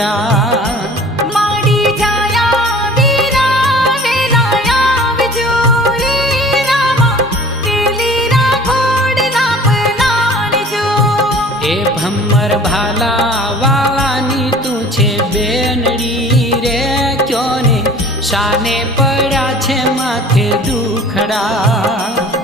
દુખડા માડી જાયા વીરા વેલાયા વિજોરે રામા પેલી રાખોડ નાપ નાણજો એ ભમર ભાલા વાળાની તું છે બેનડી રે ક્યો ને શાને પડ્યા છે માથે દુખડા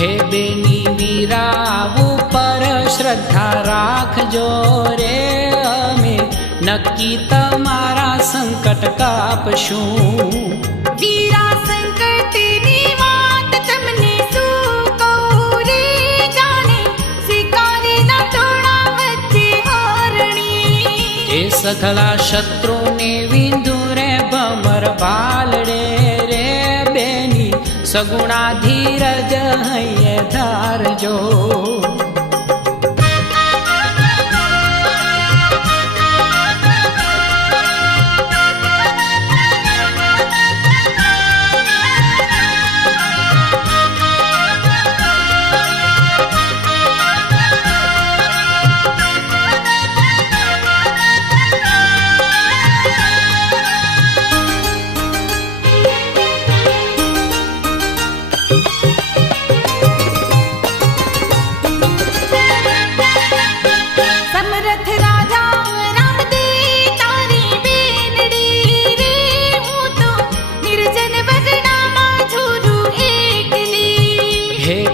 હે બેની વીરા ઉપર શ્રદ્ધા રાખજો રે અમે નક્કી તમારા સંકટ કાપશું વીરા સંકટની વાત તમને શું કહું રે જાણે શિકારીના ટોળા વચ્ચે હરણી એ સઘળા શત્રુને વિંધુ રે ભમર ભાલડે રે બેની સગુણા ધીરજ હૈયે ધારજો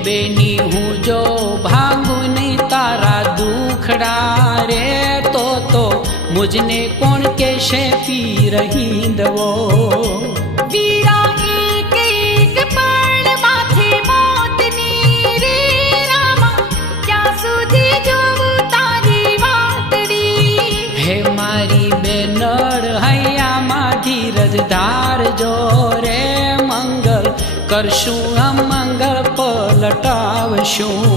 બેની હું જો ભાંગું નહીં તારા દુખડા રે તો મુજને કોણ કેશે પીર હિંદવો વીરા એક એક પળ માથે મોતની રે રામા ક્યાં સુધી જોવું તારી વાતડી હે મારી બેનડ હૈયામાં ધીરજ ધારજો રે મંગલ કરશું અમંગળ પલટાવશું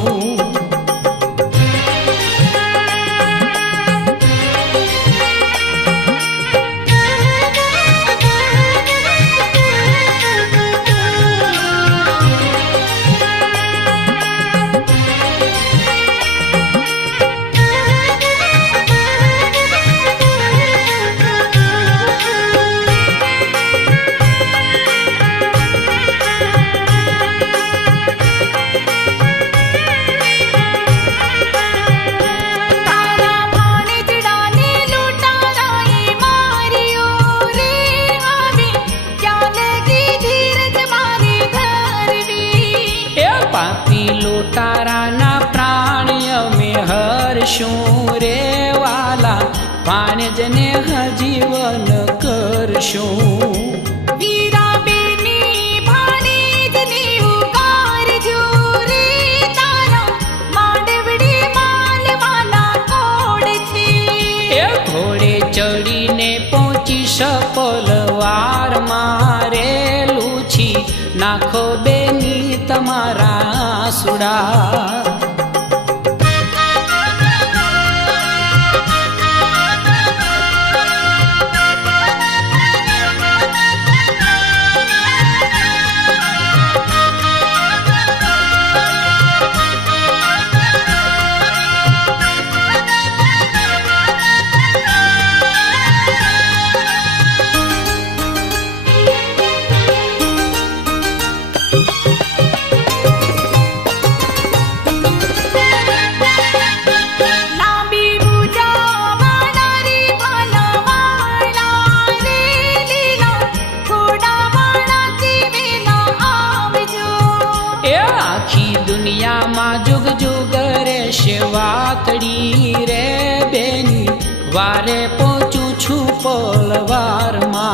પાપી લોટારાના પ્રાણ અમે હરશું રે વાલા પાણજને હજીવન કરશું વીરા બેની ભાણેજની ઉગારજો રે તારા માંડવડી માલવાના કોડ છે એ ઘોડે ચડીને પહોંચી સપલવાર મારે લૂછી નાખો બેની તમારા સુડા દુનિયામાં જુગ જુગ રહેશે વાતડી રે બેની વારે પહોંચું છું પલવારમાં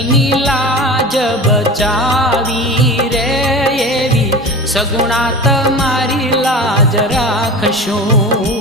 સખીની લાજ બચાવી રે એવી સગુણા તમારી લાજ રાખશું.